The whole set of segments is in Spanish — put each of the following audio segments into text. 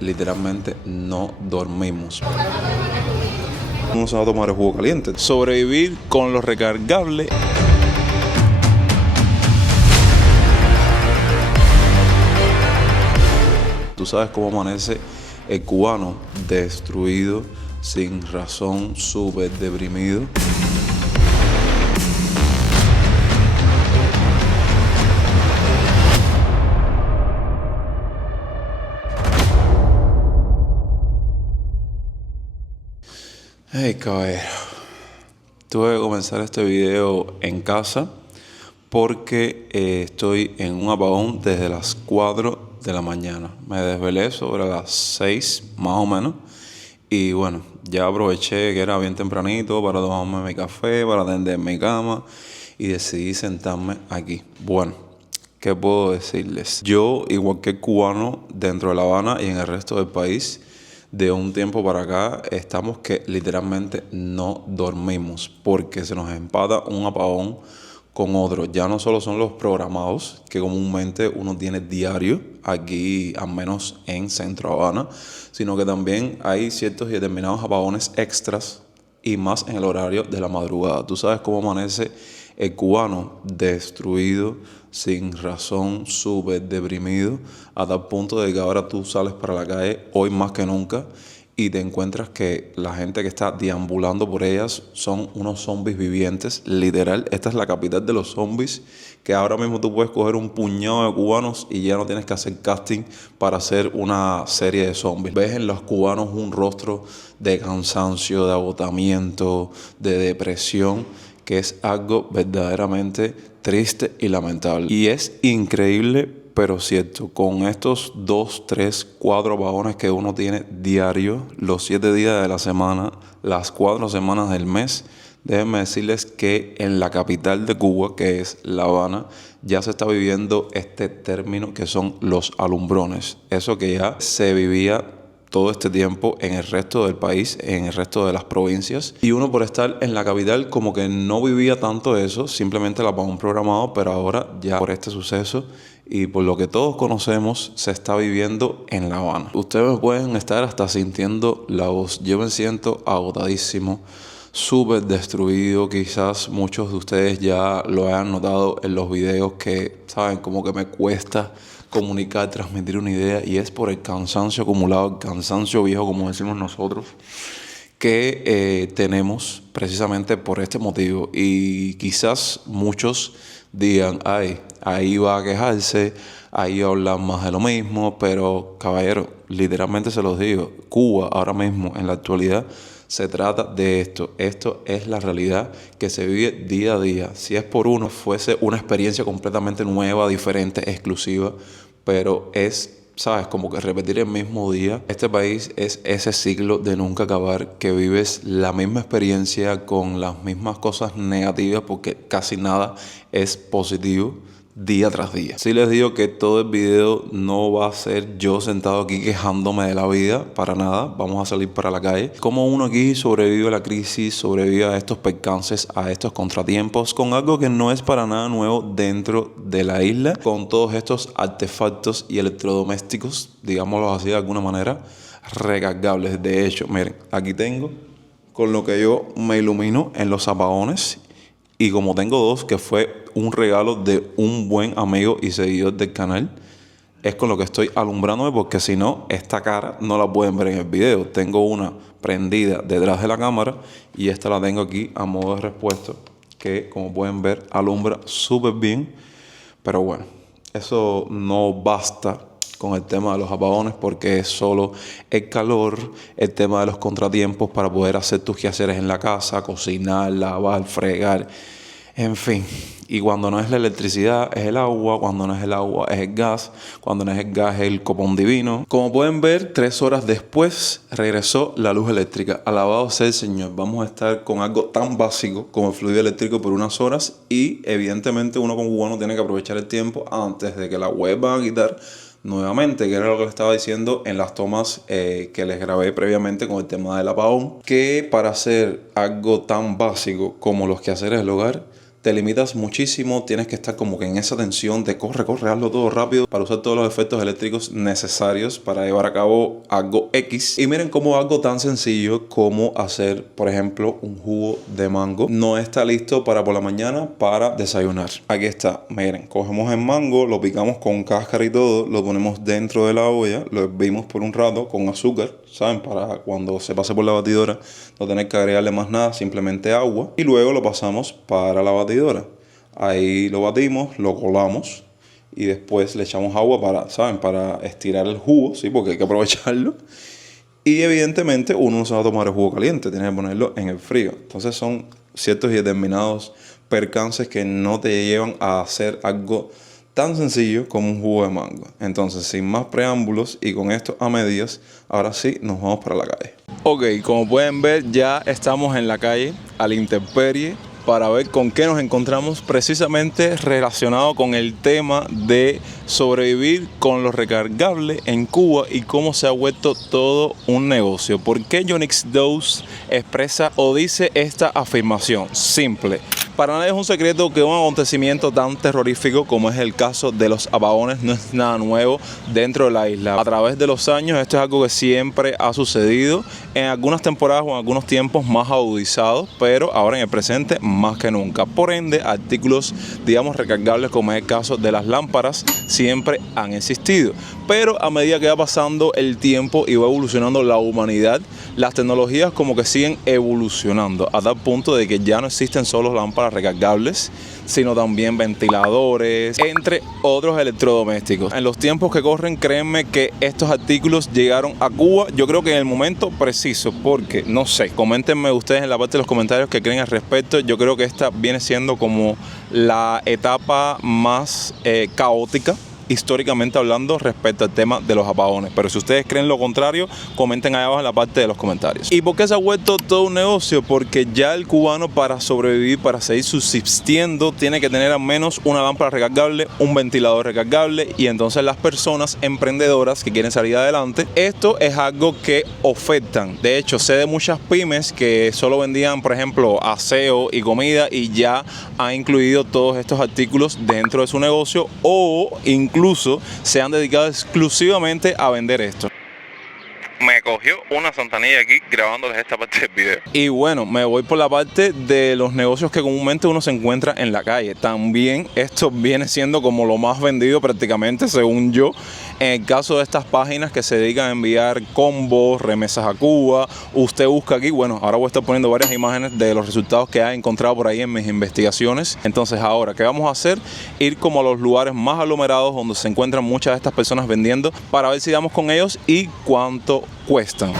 Literalmente no dormimos. Uno se va a tomar el jugo caliente. Sobrevivir con los recargables. Tú sabes cómo amanece el cubano: destruido, sin razón, súper deprimido. Hey, caballero, tuve que comenzar este video en casa porque estoy en un apagón desde las 4 de la mañana. Me desvelé sobre las 6 más o menos. Y bueno, ya aproveché que era bien tempranito para tomarme mi café, para tender mi cama, y decidí sentarme aquí. Bueno, ¿qué puedo decirles? Yo, igual que el cubano dentro de La Habana y en el resto del país, de un tiempo para acá estamos que literalmente no dormimos porque se nos empata un apagón con otro. Ya no solo son los programados que comúnmente uno tiene diario aquí, al menos en Centro Habana, sino que también hay ciertos y determinados apagones extras y más en el horario de la madrugada. Tú sabes cómo amanece el cubano: destruido, sin razón, súper deprimido, a tal punto de que ahora tú sales para la calle, hoy más que nunca, y te encuentras que la gente que está deambulando por ellas son unos zombies vivientes. Literal, esta es la capital de los zombies, que ahora mismo tú puedes coger un puñado de cubanos y ya no tienes que hacer casting para hacer una serie de zombies. Ves en los cubanos un rostro de cansancio, de agotamiento, de depresión, que es algo verdaderamente triste y lamentable. Y es increíble, pero cierto, con estos 2, 3, 4 apagones que uno tiene diario, los 7 días de la semana, las 4 semanas del mes, déjenme decirles que en la capital de Cuba, que es La Habana, ya se está viviendo este término que son los alumbrones. Eso que ya se vivía todo este tiempo en el resto del país, en el resto de las provincias, y uno, por estar en la capital, como que no vivía tanto eso, simplemente el apagón programado, pero ahora ya por este suceso y por lo que todos conocemos, se está viviendo en La Habana. Ustedes pueden estar hasta sintiendo la voz. Yo me siento agotadísimo, súper destruido. Quizás muchos de ustedes ya lo hayan notado en los videos, que saben como que me cuesta comunicar, transmitir una idea, y es por el cansancio acumulado, el cansancio viejo, como decimos nosotros, que tenemos precisamente por este motivo. Y quizás muchos digan: ay, ahí va a quejarse, ahí va a hablar más de lo mismo, pero caballero, literalmente se los digo, Cuba ahora mismo, en la actualidad, se trata de esto. Esto es la realidad que se vive día a día. Si es por uno, fuese una experiencia completamente nueva, diferente, exclusiva, pero es, ¿sabes? Como que repetir el mismo día. Este país es ese ciclo de nunca acabar, que vives la misma experiencia con las mismas cosas negativas, porque casi nada es positivo, día tras día. Sí les digo que todo el video no va a ser yo sentado aquí quejándome de la vida, para nada. Vamos a salir para la calle. Cómo uno aquí sobrevive a la crisis, sobrevive a estos percances, a estos contratiempos, con algo que no es para nada nuevo dentro de la isla, con todos estos artefactos y electrodomésticos, digámoslo así de alguna manera, recargables. De hecho, miren, aquí tengo con lo que yo me ilumino en los apagones. Y como tengo dos, que fue un regalo de un buen amigo y seguidor del canal, es con lo que estoy alumbrándome, porque si no, esta cara no la pueden ver en el video. Tengo una prendida detrás de la cámara y esta la tengo aquí a modo de repuesto, que como pueden ver alumbra súper bien. Pero bueno, eso no basta con el tema de los apagones, porque es solo el calor, el tema de los contratiempos para poder hacer tus quehaceres en la casa, cocinar, lavar, fregar, en fin. Y cuando no es la electricidad, es el agua. Cuando no es el agua, es el gas. Cuando no es el gas, es el copón divino. Como pueden ver, 3 horas después regresó la luz eléctrica. Alabado sea el Señor. Vamos a estar con algo tan básico como el fluido eléctrico por unas horas, y evidentemente uno como cubano tiene que aprovechar el tiempo antes de que la vuelvan a quitar nuevamente, que era lo que les estaba diciendo en las tomas que les grabé previamente con el tema del apagón, que para hacer algo tan básico como los quehaceres del hogar te limitas muchísimo, tienes que estar como que en esa tensión de corre, hazlo todo rápido para usar todos los efectos eléctricos necesarios para llevar a cabo algo X. Y miren cómo algo tan sencillo como hacer, por ejemplo, un jugo de mango no está listo para por la mañana para desayunar. Aquí está, miren, cogemos el mango, lo picamos con cáscara y todo, lo ponemos dentro de la olla, lo hervimos por un rato con azúcar, ¿saben? Para cuando se pase por la batidora no tener que agregarle más nada, simplemente agua, y luego lo pasamos para la batidora. Ahí lo batimos, lo colamos y después le echamos agua para, ¿saben? Para estirar el jugo, ¿sí? Porque hay que aprovecharlo. Y evidentemente uno no se va a tomar el jugo caliente, tiene que ponerlo en el frío. Entonces son ciertos y determinados percances que no te llevan a hacer algo tan sencillo como un jugo de mango. Entonces, sin más preámbulos y con esto a medias, ahora sí nos vamos para la calle. Ok, como pueden ver, ya estamos en la calle a la intemperie para ver con qué nos encontramos, precisamente relacionado con el tema de sobrevivir con los recargables en Cuba y cómo se ha vuelto todo un negocio. ¿Por qué Yonix Dose expresa o dice esta afirmación? Simple. Para nadie es un secreto que un acontecimiento tan terrorífico como es el caso de los apagones no es nada nuevo dentro de la isla. A través de los años esto es algo que siempre ha sucedido, en algunas temporadas o en algunos tiempos más agudizados, pero ahora en el presente más que nunca. Por ende, artículos, digamos, recargables como es el caso de las lámparas siempre han existido. Pero a medida que va pasando el tiempo y va evolucionando la humanidad, las tecnologías como que siguen evolucionando a tal punto de que ya no existen solo lámparas recargables, sino también ventiladores, entre otros electrodomésticos. En los tiempos que corren, créanme que estos artículos llegaron a Cuba, yo creo que en el momento preciso, porque no sé, coméntenme ustedes en la parte de los comentarios qué creen al respecto. Yo creo que esta viene siendo como la etapa más caótica, históricamente hablando, respecto al tema de los apagones. Pero si ustedes creen lo contrario, comenten ahí abajo en la parte de los comentarios. ¿Y por qué se ha vuelto todo un negocio? Porque ya el cubano, para sobrevivir, para seguir subsistiendo, tiene que tener al menos una lámpara recargable, un ventilador recargable, y entonces las personas emprendedoras que quieren salir adelante, esto es algo que ofertan. De hecho, sé de muchas pymes que solo vendían, por ejemplo, aseo y comida, y ya han incluido todos estos artículos dentro de su negocio, o incluso se han dedicado exclusivamente a vender esto. Me cogió una santanilla aquí grabándoles esta parte del video. Y bueno, me voy por la parte de los negocios que comúnmente uno se encuentra en la calle. También esto viene siendo como lo más vendido prácticamente, según yo, en el caso de estas páginas que se dedican a enviar combos, remesas a Cuba. Usted busca aquí, bueno, ahora voy a estar poniendo varias imágenes de los resultados que he encontrado por ahí en mis investigaciones. Entonces ahora, ¿qué vamos a hacer? Ir como a los lugares más aglomerados donde se encuentran muchas de estas personas vendiendo, para ver si damos con ellos y cuánto cuestan.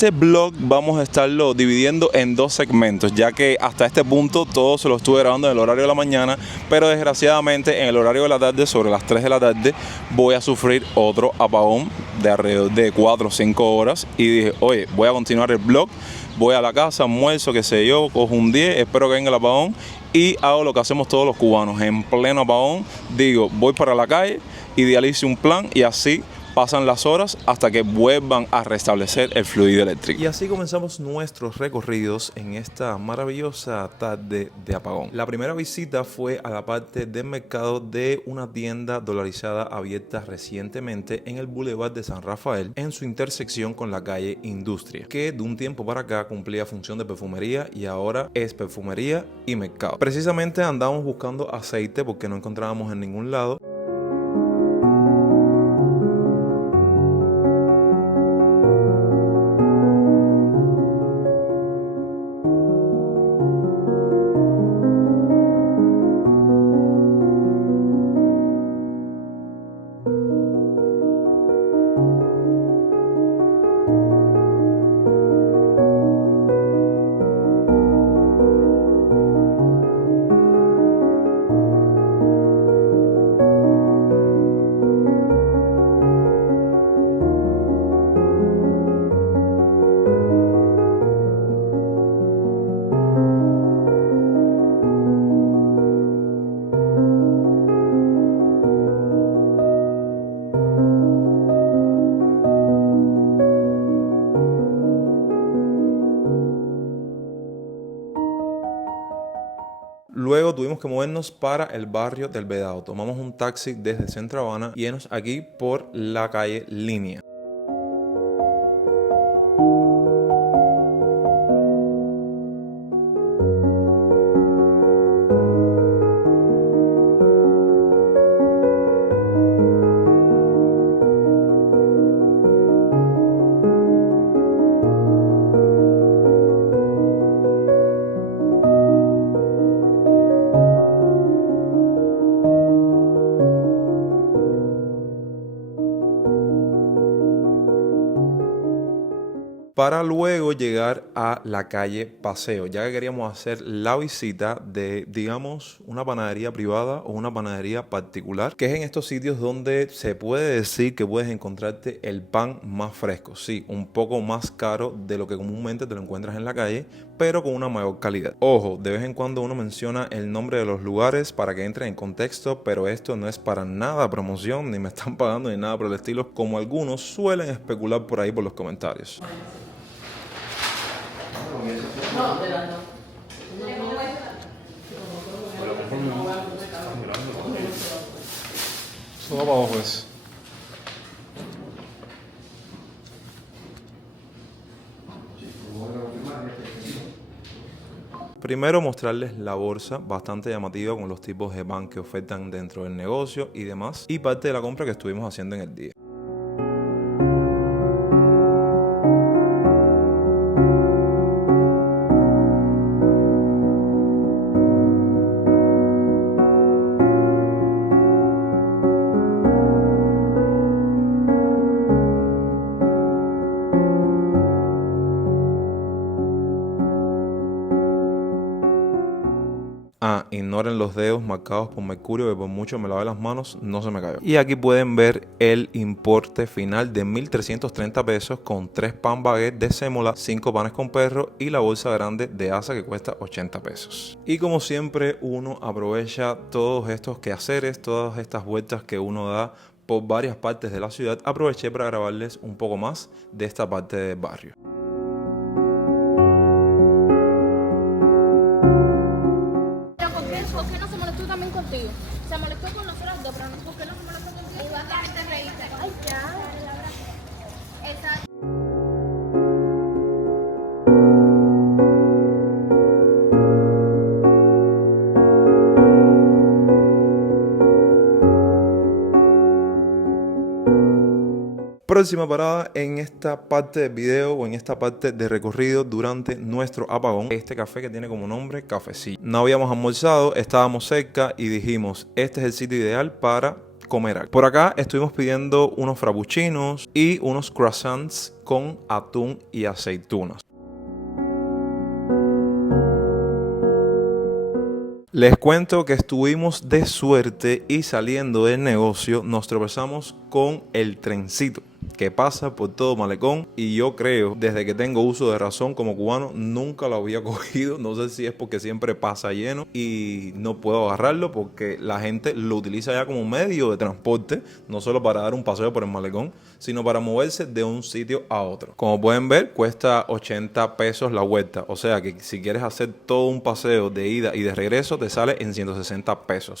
Este vlog vamos a estarlo dividiendo en dos segmentos, ya que hasta este punto todo se lo estuve grabando en el horario de la mañana, pero desgraciadamente en el horario de la tarde, sobre las 3 de la tarde, voy a sufrir otro apagón de alrededor de 4 o 5 horas y dije, oye, voy a continuar el vlog, voy a la casa, almuerzo, qué sé yo, cojo un 10, espero que venga el apagón y hago lo que hacemos todos los cubanos, en pleno apagón, digo, voy para la calle, idealizo un plan y así pasan las horas hasta que vuelvan a restablecer el fluido eléctrico. Y así comenzamos nuestros recorridos en esta maravillosa tarde de apagón. La primera visita fue a la parte del mercado de una tienda dolarizada abierta recientemente en el Boulevard de San Rafael, en su intersección con la calle Industria, que de un tiempo para acá cumplía función de perfumería y ahora es perfumería y mercado. Precisamente andábamos buscando aceite porque no encontrábamos en ningún lado. Luego tuvimos que movernos para el barrio del Vedado. Tomamos un taxi desde Centro Habana y enos aquí por la calle Línea. Para luego llegar a la calle Paseo, ya que queríamos hacer la visita de, digamos, una panadería privada o una panadería particular, que es en estos sitios donde se puede decir que puedes encontrarte el pan más fresco, sí, un poco más caro de lo que comúnmente te lo encuentras en la calle, pero con una mayor calidad. Ojo, de vez en cuando uno menciona el nombre de los lugares para que entren en contexto, pero esto no es para nada promoción, ni me están pagando ni nada por el estilo, como algunos suelen especular por ahí por los comentarios. No, de las no. Eso va para abajo, pues. Primero mostrarles la bolsa bastante llamativa con los tipos de pan que ofertan dentro del negocio y demás, y parte de la compra que estuvimos haciendo en el día. Ignoren los dedos marcados por mercurio, que por mucho me lavé las manos, no se me cayó. Y aquí pueden ver el importe final de 1.330 pesos con 3 pan baguette de sémola, 5 panes con perro y la bolsa grande de asa que cuesta 80 pesos. Y como siempre uno aprovecha todos estos quehaceres, todas estas vueltas que uno da por varias partes de la ciudad. Aproveché para grabarles un poco más de esta parte del barrio. ¿Por qué no se molestó también contigo? Se molestó con nosotros dos, pero ¿por qué no se molestó contigo? Igual que te reíste. Ay, ya. Exacto. Próxima parada en esta parte del video o en esta parte de recorrido durante nuestro apagón. Este café que tiene como nombre Cafecillo. No habíamos almorzado, estábamos cerca y dijimos, este es el sitio ideal para comer algo. Por acá estuvimos pidiendo unos frappuccinos y unos croissants con atún y aceitunas. Les cuento que estuvimos de suerte y saliendo del negocio nos tropezamos con el trencito que pasa por todo Malecón, y yo creo, desde que tengo uso de razón como cubano, nunca lo había cogido. No sé si es porque siempre pasa lleno y no puedo agarrarlo, porque la gente lo utiliza ya como medio de transporte, no solo para dar un paseo por el Malecón, sino para moverse de un sitio a otro. Como pueden ver, cuesta 80 pesos la vuelta, o sea que si quieres hacer todo un paseo de ida y de regreso, te sale en 160 pesos.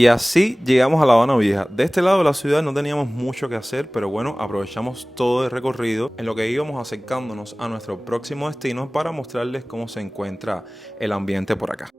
Y así llegamos a La Habana Vieja. De este lado de la ciudad no teníamos mucho que hacer, pero bueno, aprovechamos todo el recorrido en lo que íbamos acercándonos a nuestro próximo destino para mostrarles cómo se encuentra el ambiente por acá.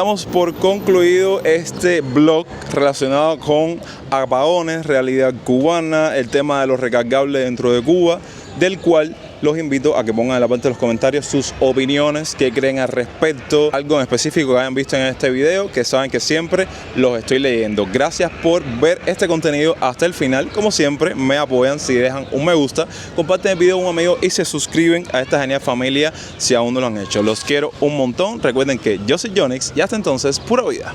damos por concluido este blog relacionado con apagones, realidad cubana, el tema de los recargables dentro de Cuba, del cual los invito a que pongan en la parte de los comentarios sus opiniones, qué creen al respecto, algo en específico que hayan visto en este video, que saben que siempre los estoy leyendo. Gracias por ver este contenido hasta el final. Como siempre, me apoyan si dejan un me gusta, comparten el video con un amigo y se suscriben a esta genial familia si aún no lo han hecho. Los quiero un montón. Recuerden que yo soy Yonix y hasta entonces, pura vida.